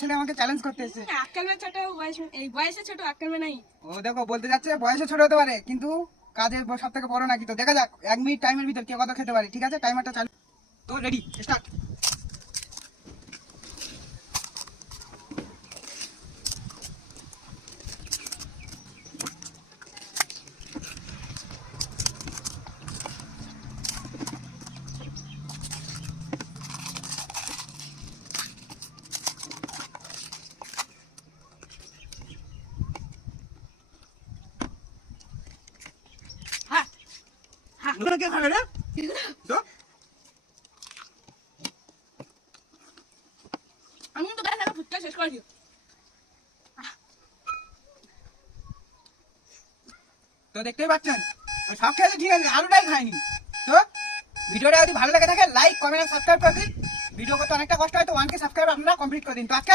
ছেলে আমাকে চ্যালেঞ্জ করতে এসেছে। আক্কেল মেয়ে ছোট, এই বয়সে ছোট, আক্কেল মেয়ে নাই। ও দেখো বলতে যাচ্ছে বয়সে ছোট হতে পারে কিন্তু কাজে সব থেকে বড় নাকি। তো দেখা যাক 1 মিনিট টাইমের ভিতর কে কত খেতে পারে। ঠিক আছে, টাইমারটা চালু। তো রেডি, স্টার্ট। কে খাবে রে? তো আমি তো গাছ ফুটটা শেষ করে দিও। তো দেখতেই পাচ্ছেন সব খেয়েছে, ঠিক আছে, আলুটাই খায়নি। তো ভিডিওটা যদি ভালো লেগে থাকে লাইক কমেন্ট সাবস্ক্রাইব করে দিন। ভিডিও করতে অনেকটা কষ্ট হয়, তো 1K সাবস্ক্রাইব আপনারা কমপ্লিট করে দিন। তো আজকে